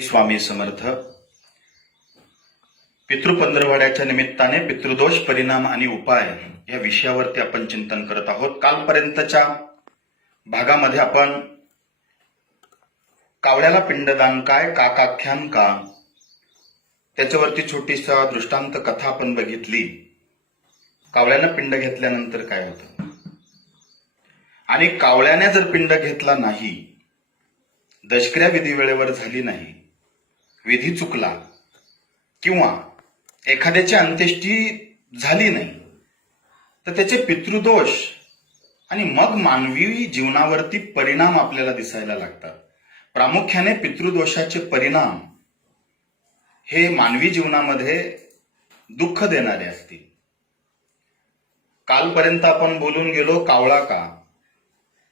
स्वामी समर्थ. पितृपंधरवाड्याच्या निमित्ताने पितृदोष परिणाम आणि उपाय या विषयावरती आपण चिंतन करत आहोत. कालपर्यंतच्या भागामध्ये आपण कावळ्याला पिंडदान काय काकाख्यान का? त्याच्यावरती छोटीसा दृष्टांत कथा आपण बघितली. कावळ्यानं पिंड घेतल्यानंतर काय होतं? आणि कावळ्याने जर पिंड घेतला नाही दशक्रिया विधी वेळेवर झाली नाही विधी चुकला किंवा एखाद्याची अंत्येष्टी झाली नाही तर त्याचे पितृदोष आणि मग मानवी जीवनावरती परिणाम आपल्याला दिसायला लागतात. प्रामुख्याने पितृदोषाचे परिणाम हे मानवी जीवनामध्ये दुःख देणारे असतील. कालपर्यंत आपण बोलून गेलो कावळा का?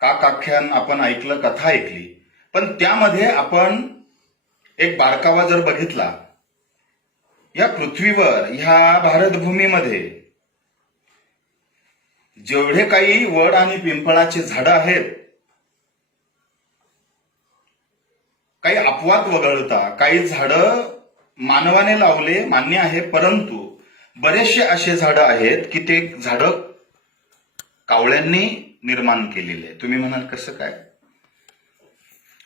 काकाख्यान आपण ऐकलं कथा ऐकली? पण त्यामध्ये आपण एक बारकावा जर बघितला या पृथ्वीवर ह्या भारतभूमीमध्ये जेवढे काही वड आणि पिंपळाचे झाड आहेत काही अपवाद वगळता काही झाडं मानवाने लावले मान्य आहे परंतु बरेचसे असे झाडं आहेत की ते झाडं कावळ्यांनी निर्माण केलेले तुम्ही म्हणाल कसं काय?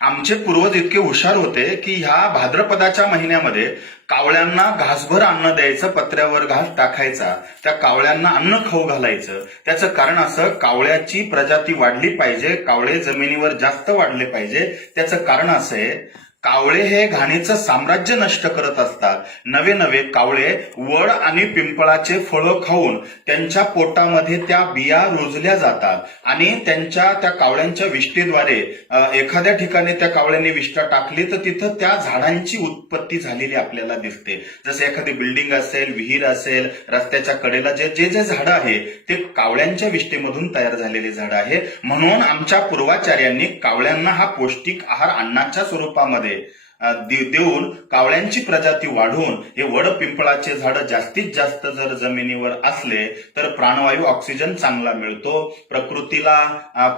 आमचे पूर्वज इतके हुशार होते की ह्या भाद्रपदाच्या महिन्यामध्ये कावळ्यांना घासभर अन्न द्यायचं पत्र्यावर घास टाकायचा. त्या कावळ्यांना अन्न खाऊ घालायचं. त्याचं कारण असं कावळ्याची प्रजाती वाढली पाहिजे कावळे जमिनीवर जास्त वाढले पाहिजे. त्याचं कारण असं आहे कावळे हे घाणीचं साम्राज्य नष्ट करत असतात. नवे नवे कावळे वड आणि पिंपळाचे फळं खाऊन त्यांच्या पोटामध्ये त्या बिया रुजल्या जातात आणि त्यांच्या त्या कावळ्यांच्या विष्टीद्वारे एखाद्या ठिकाणी त्या कावळ्यांनी विष्ठा टाकली तर तिथं त्या झाडांची उत्पत्ती झालेली आपल्याला दिसते. जसे एखादी बिल्डिंग असेल विहीर असेल रस्त्याच्या कडेला जे जे जे झाडं आहे ते कावळ्यांच्या विष्टीमधून तयार झालेले झाडं आहे म्हणून आमच्या पूर्वाचार्यांनी कावळ्यांना हा पौष्टिक आहार अन्नाच्या स्वरूपामध्ये देऊन कावळ्यांची प्रजाती वाढवून हे वड पिंपळाचे झाड जास्तीत जास्त जर जमिनीवर असले तर प्राणवायू ऑक्सिजन चांगला मिळतो. प्रकृतीला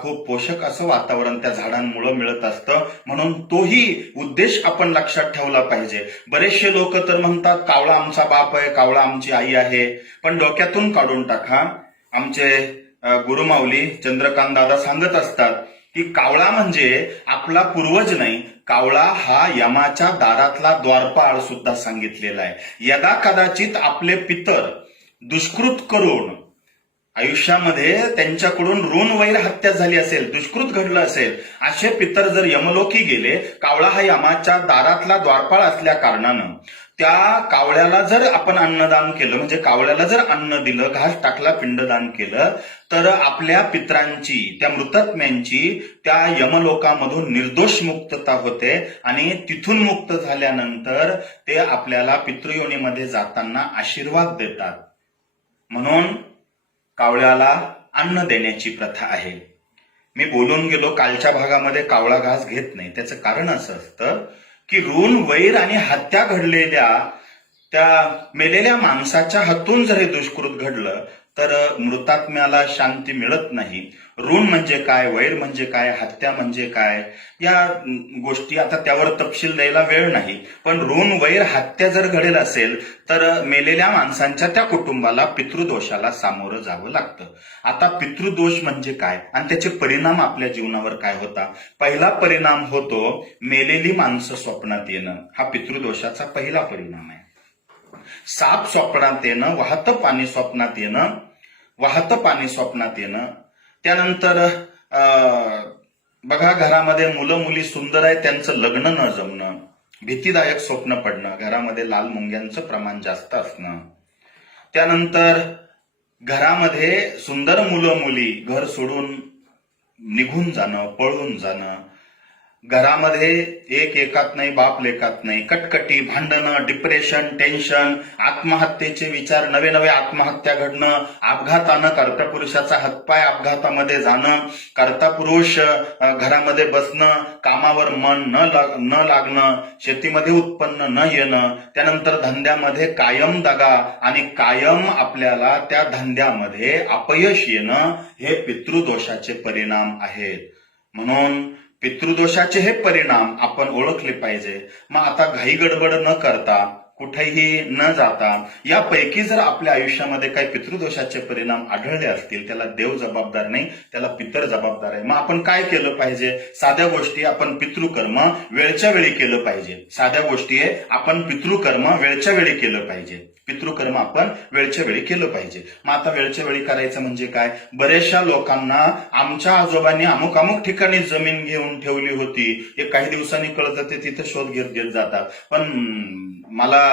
खूप पोषक असं वातावरण त्या झाडांमुळे मिळत असतं. म्हणून तोही उद्देश आपण लक्षात ठेवला पाहिजे. बरेचसे लोक तर म्हणतात कावळा आमचा बाप आहे कावळा आमची आई आहे. पण डोक्यातून काढून टाका. आमचे गुरुमाऊली चंद्रकांत दादा सांगत असतात की कावळा म्हणजे आपला पूर्वज नाही कावळा हा यमाच्या दारातला द्वारपाळ सुद्धा सांगितलेला आहे. यदा कदाचित आपले पितर दुष्कृत करून आयुष्यामध्ये त्यांच्याकडून ऋण वैर हत्या झाली असेल दुष्कृत घडलं असेल असे पितर जर यमलोकी गेले कावळा हा यमाच्या दारातला द्वारपाळ असल्या कारणानं त्या कावळ्याला जर आपण अन्नदान केलं म्हणजे कावळ्याला जर अन्न दिलं घास टाकला पिंडदान केलं तर आपल्या पित्रांची त्या मृतात्म्यांची त्या यमलोकामधून निर्दोष मुक्तता होते आणि तिथून मुक्त झाल्यानंतर ते आपल्याला पितृयोनीमध्ये जाताना आशीर्वाद देतात. म्हणून कावळ्याला अन्न देण्याची प्रथा आहे. मी बोलून गेलो कालच्या भागामध्ये कावळा घास घेत नाही. त्याचं कारण असं असतं की ऋण वैर आणि हत्या घडलेल्या त्या मेलेल्या माणसाच्या हातून जर हे दुष्कृत घडलं तर मृतात्म्याला शांती मिळत नाही. ऋण म्हणजे काय? वैर म्हणजे काय? हत्या म्हणजे काय? या गोष्टी आता त्यावर तपशील द्यायला वेळ नाही. पण ऋण वैर हत्या जर घडेल असेल तर मेलेल्या माणसांच्या त्या कुटुंबाला पितृदोषाला सामोरं जावं लागतं. आता पितृदोष म्हणजे काय? आणि त्याचे परिणाम आपल्या जीवनावर काय होता? पहिला परिणाम होतो मेलेली माणसं स्वप्नात येणं. हा पितृदोषाचा पहिला परिणाम आहे. साप स्वप्नात येणं वाहतं पाणी स्वप्नात येणं वाहतं पाणी स्वप्नात येणं. त्यानंतर बघा घरामध्ये मुलं मुली सुंदर आहे त्यांचं लग्न न जमणं. भीतीदायक स्वप्न पडणं. घरामध्ये लाल मुंग्यांचं प्रमाण जास्त असणं. त्यानंतर घरामध्ये सुंदर मुलं मुली घर सोडून निघून जाणं पळून जाणं. घरामध्ये एक एकात नाही बाप लेखात नाही. कटकटी भांडणं डिप्रेशन टेन्शन आत्महत्येचे विचार नवे नवे आत्महत्या घडणं अपघातानं कर्ता पुरुषाचा हातपाय अपघातामध्ये जाणं कर्ता पुरुष घरामध्ये बसणं कामावर मन न लाग न लागणं शेतीमध्ये उत्पन्न न येणं त्यानंतर धंद्यामध्ये कायम दगा आणि कायम आपल्याला त्या धंद्यामध्ये अपयश येणं हे पितृदोषाचे परिणाम आहेत. म्हणून पितृदोषाचे हे परिणाम आपण ओळखले पाहिजे. मग आता घाई गडबड न करता कुठेही न जाता यापैकी जर आपल्या आयुष्यामध्ये काही पितृदोषाचे परिणाम आढळले असतील त्याला देव जबाबदार नाही त्याला पितर जबाबदार आहे मग आपण काय केलं पाहिजे? साध्या गोष्टी आपण पितृकर्म वेळच्या वेळी केलं पाहिजे. साध्या गोष्टी आहे आपण पितृकर्म वेळच्या वेळी केलं पाहिजे. पितृकर्म आपण वेळच्या वेळी केलं पाहिजे. मग आता वेळच्या वेळी करायचं म्हणजे काय? बऱ्याचशा लोकांना आमच्या आजोबांनी अमुक अमुक ठिकाणी जमीन घेऊन ठेवली होती. हे काही दिवसांनी कळतं ते तिथं शोध घेत घेत जातात. पण मला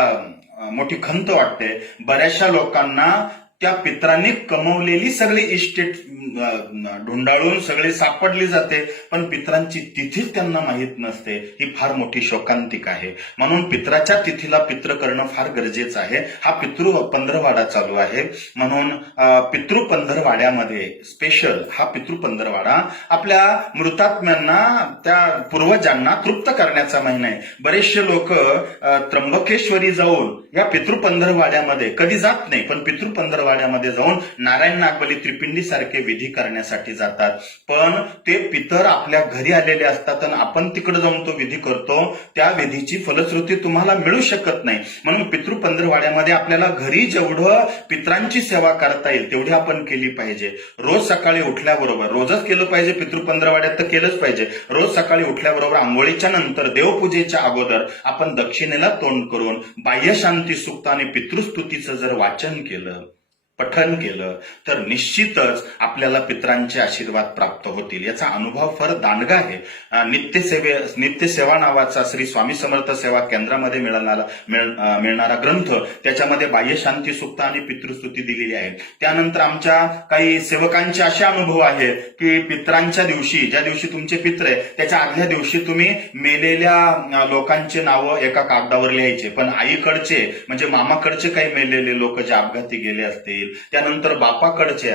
मोठी खंत वाटते. बऱ्याचशा लोकांना त्या पित्रांनी कमवलेली सगळी इस्टेट ढुंडाळून सगळी सापडली जाते. पण पित्रांची तिथीच त्यांना माहीत नसते. ही फार मोठी शोकांतिक आहे. म्हणून पित्राच्या तिथीला पित्र करणं फार गरजेचं आहे. हा पितृ पंधरवाडा चालू आहे. म्हणून पितृ पंधरवाड्यामध्ये स्पेशल हा पितृ पंधरवाडा आपल्या मृतात्म्यांना त्या पूर्वजांना तृप्त करण्याचा महिना आहे. बरेचसे लोक त्र्यंबकेश्वरी जाऊन या पितृ पंधरवाड्यामध्ये कधी जात नाही पण पितृ पंधरवाड्यामध्ये जाऊन नारायण नागबली त्रिपिंडी सारखे विधी करण्यासाठी जातात. पण ते पितर आपल्या घरी आलेले असतात आणि आपण तिकडे जाऊन तो विधी करतो. त्या विधीची फलश्रुती तुम्हाला मिळू शकत नाही. म्हणून पितृ पंधरवाड्यामध्ये आपल्याला घरी जेवढं पित्रांची सेवा करता येईल तेवढी आपण केली पाहिजे. रोज सकाळी उठल्याबरोबर रोजच केलं पाहिजे पितृ पंधरवाड्यात तर केलंच पाहिजे. रोज सकाळी उठल्याबरोबर आंघोळीच्या नंतर देवपूजेच्या अगोदर आपण दक्षिणेला तोंड करून बाह्य शांती सुक्त आणि पितृस्तुतीचं जर वाचन केलं पठन केलं तर निश्चितच आपल्याला पित्रांचे आशीर्वाद प्राप्त होतील. याचा अनुभव फार दांडगा आहे. नित्यसेवे नित्यसेवा नावाचा श्री स्वामी समर्थ सेवा केंद्रामध्ये मिळणारा मिळणारा ग्रंथ त्याच्यामध्ये बाह्य शांती सुक्त आणि पितृस्तुती दिलेली आहे. त्यानंतर आमच्या काही सेवकांचे असे अनुभव आहेत की पित्रांच्या दिवशी ज्या दिवशी तुमचे पित्र आहे त्याच्या आदल्या दिवशी तुम्ही मेलेल्या लोकांचे नावं एका कागदावर लिहायचे. पण आईकडचे म्हणजे मामाकडचे काही मेलेले लोक जे अपघाती गेले असतील त्यानंतर बापाकडचे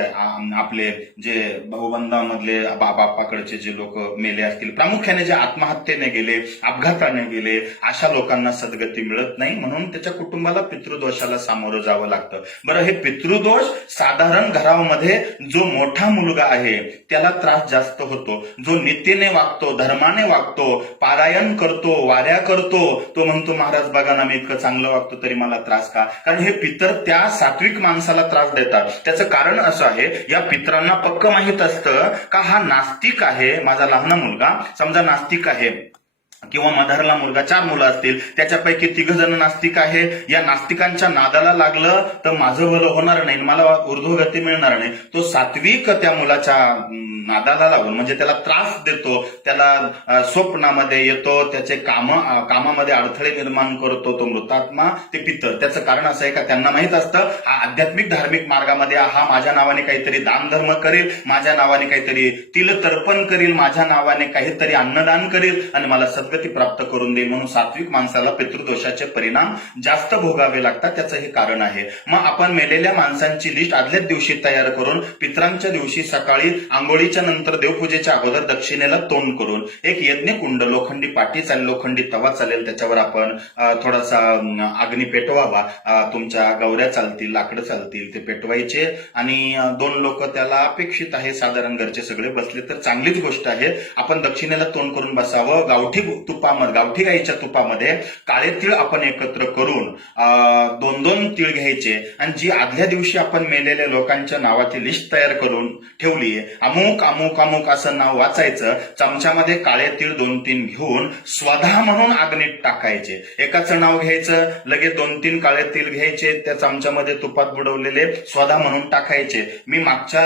आपले जे भाऊबंधामधले बा- बापाकडचे जे लोक मेले असतील प्रामुख्याने जे आत्महत्येने गेले अपघाताने गेले अशा लोकांना सद्गती मिळत नाही. म्हणून त्याच्या कुटुंबाला पितृदोषाला सामोरं जावं लागतं. बरं हे पितृदोष साधारण घरामध्ये जो मोठा मुलगा आहे त्याला त्रास जास्त होतो. जो नीतीने वागतो धर्माने वागतो पारायण करतो वाऱ्या करतो तो म्हणतो महाराज बघा ना मी इतकं चांगलं वागतो तरी मला त्रास का? कारण हे पितर त्या सात्विक माणसाला त्रास देतात. त्याचं कारण असं आहे या पित्रांना पक्क माहीत असतं का हा नास्तिक आहे माझा लहान मुलगा? समजा नास्तिक आहे. किंवा मधारला मुलगा चार मुलं असतील त्याच्यापैकी तिघ जण नास्तिक आहे. या नास्तिकांच्या नादाला लागलं तर माझं भलं होणार नाही मला ऊर्ध्वगती मिळणार नाही. तो सात्विक त्या मुलाच्या नादाला लागून म्हणजे त्याला त्रास देतो त्याला स्वप्नामध्ये येतो त्याचे काम कामामध्ये अडथळे निर्माण करतो तो मृतात्मा ते पित्त त्याचं कारण असं आहे का? त्यांना माहीत असतं हा आध्यात्मिक धार्मिक मार्गामध्ये हा माझ्या नावाने काहीतरी दानधर्म करेल माझ्या नावाने काहीतरी तिल तर्पण करेल माझ्या नावाने काहीतरी अन्नदान करेल आणि मला सद्गती प्राप्त करून दे म्हणून सात्विक माणसाला पितृदोषाचे परिणाम जास्त भोगावे लागतात त्याचं हे कारण आहे. मग आपण मेलेल्या माणसांची लिस्ट आदल्याच दिवशी तयार करून पित्रांच्या दिवशी सकाळी आंघोळीच्या नंतर देवपूजेच्या अगोदर दक्षिणेला तोंड करून एक यज्ञकुंड लोखंडी पाठी चालेल लोखंडी तवा चालेल त्याच्यावर आपण थोडासा अग्नी पेटवावा. तुमच्या गौऱ्या चालतील लाकडं चालतील ते पेटवायचे. आणि दोन लोक त्याला अपेक्षित आहे साधारण घरचे सगळे बसले तर चांगलीच गोष्ट आहे. आपण दक्षिणेला तोंड करून बसावं गावठी तुपामध्ये गावठी गाईच्या तुपामध्ये काळे तीळ आपण एकत्र करून दोन दोन तीळ घ्यायचे. आणि जी आदल्या दिवशी आपण मेलेल्या लोकांच्या नावाची लिस्ट तयार करून ठेवली अमुक अमुक अमुक असं नाव वाचायचं चमच्यामध्ये काळे तीळ दोन तीन घेऊन स्वधा म्हणून अग्नीत टाकायचे. एकाचं नाव घ्यायचं लगेच दोन तीन काळे तीळ घ्यायचे त्या चमच्यामध्ये तुपात बुडवलेले स्वधा म्हणून टाकायचे. मी मागच्या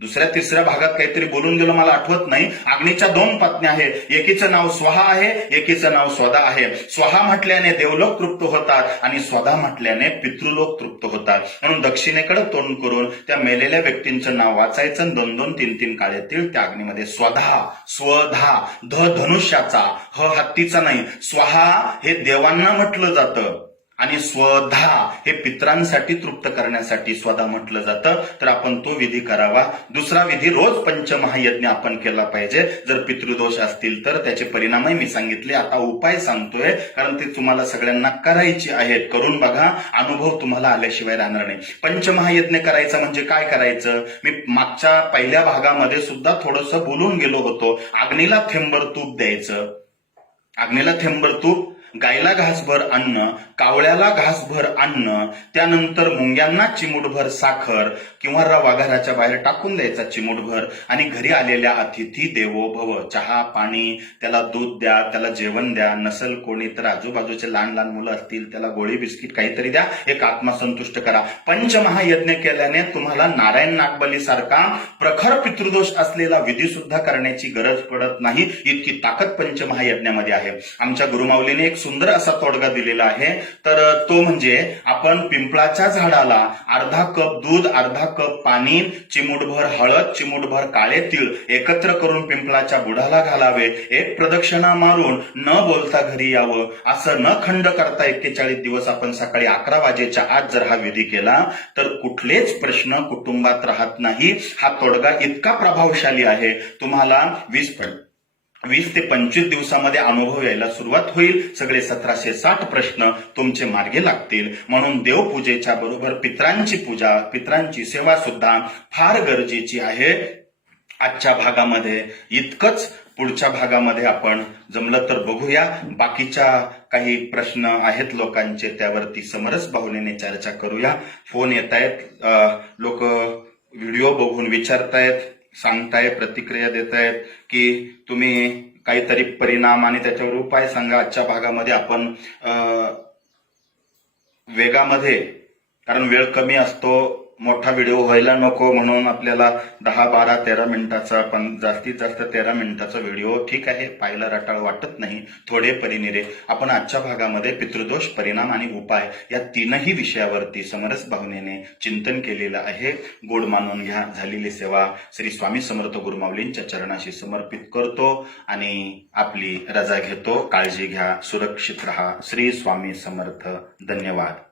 दुसऱ्या तिसऱ्या भागात काहीतरी बोलून गेलो मला आठवत नाही. अग्नीच्या दोन पत्न्या आहेत. एकीचं नाव स्वहा आहे एकीचं नाव स्वदा आहे. स्वहा म्हटल्याने देवलोक तृप्त होतात आणि स्वधा म्हटल्याने पितृलोक तृप्त होतात. म्हणून दक्षिणेकडे तोंड करून त्या मेलेल्या व्यक्तींचं नाव वाचायचं आणि दोन दोन तीन तीन काळे त्या अग्नीमध्ये स्वधा स्वधा ध धनुष्याचा ह हत्तीचा नाही. स्वहा हे देवांना म्हटलं जातं. आणि स्वधा हे पित्रांसाठी तृप्त करण्यासाठी स्वधा म्हटलं जातं. तर आपण तो विधी करावा. दुसरा विधी रोज पंचमहायज्ञ आपण केला पाहिजे. जर पितृदोष असतील तर त्याचे परिणामही मी सांगितले. आता उपाय सांगतोय कारण ते तुम्हाला सगळ्यांना करायचे आहेत. करून बघा अनुभव तुम्हाला आल्याशिवाय राहणार नाही. पंचमहायज्ञ करायचा म्हणजे काय करायचं? मी मागच्या पहिल्या भागामध्ये सुद्धा थोडस बोलून गेलो होतो. अग्नीला थेंबर तूप द्यायचं. अग्नीला थेंबर तूप गायला घासभर अन्न कावळ्याला घासभर अन्न त्यानंतर मुंग्यांना चिमूटभर साखर किंवा रवा घराच्या बाहेर टाकून द्यायचा चिमूटभर आणि घरी आलेल्या अतिथी देवो भव चहा पाणी त्याला दूध द्या त्याला जेवण द्या नसल कोणी तर आजूबाजूचे लहान लहान मुलं असतील त्याला गोळी बिस्किट काहीतरी द्या एक आत्मा संतुष्ट करा. पंचमहायज्ञ केल्याने तुम्हाला नारायण नागबली सारखा प्रखर पितृदोष असलेला विधी सुद्धा करण्याची गरज पडत नाही इतकी ताकद पंचमहायज्ञामध्ये आहे. आमच्या गुरुमाऊलीने एक सुंदर असा तोडगा दिलेला आहे. तर तो म्हणजे आपण पिंपळाच्या झाडाला अर्धा कप दूध अर्धा कप पाणी चिमूटभर हळद चिमूटभर काळे तीळ एकत्र करून पिंपळाच्या बुडाला घालावे. एक प्रदक्षिणा मारून न बोलता घरी यावं. असं न खंड करता एक्केचाळीस दिवस आपण सकाळी अकरा वाजेच्या आत जर हा विधी केला तर कुठलेच प्रश्न कुटुंबात राहत नाही. हा तोडगा इतका प्रभावशाली आहे. तुम्हाला वीस पण वीस ते पंचवीस दिवसामध्ये अनुभव यायला सुरुवात होईल. सगळे सतराशे साठ प्रश्न तुमचे मार्गे लागतील. म्हणून देवपूजेच्या बरोबर पित्रांची पूजा पित्रांची सेवा सुद्धा फार गरजेची आहे. आजच्या भागामध्ये इतकंच. पुढच्या भागामध्ये आपण जमलं तर बघूया. बाकीच्या काही प्रश्न आहेत लोकांचे त्यावरती समरस भावनेने चर्चा करूया. फोन येत आहेत लोक व्हिडिओ बघून विचारतायत. सांगताय प्रतिक्रिया देत आहेत की तुम्ही काहीतरी परिणाम आणि त्याच्यावर उपाय सांगा. आजच्या भागामध्ये आपण वेगामध्ये कारण वेळ कमी असतो मोठा व्हिडिओ व्हायला नको म्हणून आपल्याला दहा बारा तेरा मिनिटाचा पण जास्तीत जास्त तेरा मिनिटाचा व्हिडिओ ठीक आहे पाहायला रटाळ वाटत नाही थोडे परिनिरे. आपण आजच्या भागामध्ये पितृदोष परिणाम आणि उपाय या तीनही विषयावरती समरस भावनेने चिंतन केलेलं आहे. गोड मानून घ्या झालेली सेवा. श्री स्वामी समर्थ गुरुमाऊलींच्या चरणाशी समर्पित करतो आणि आपली रजा घेतो. काळजी घ्या सुरक्षित राहा. श्री स्वामी समर्थ. धन्यवाद.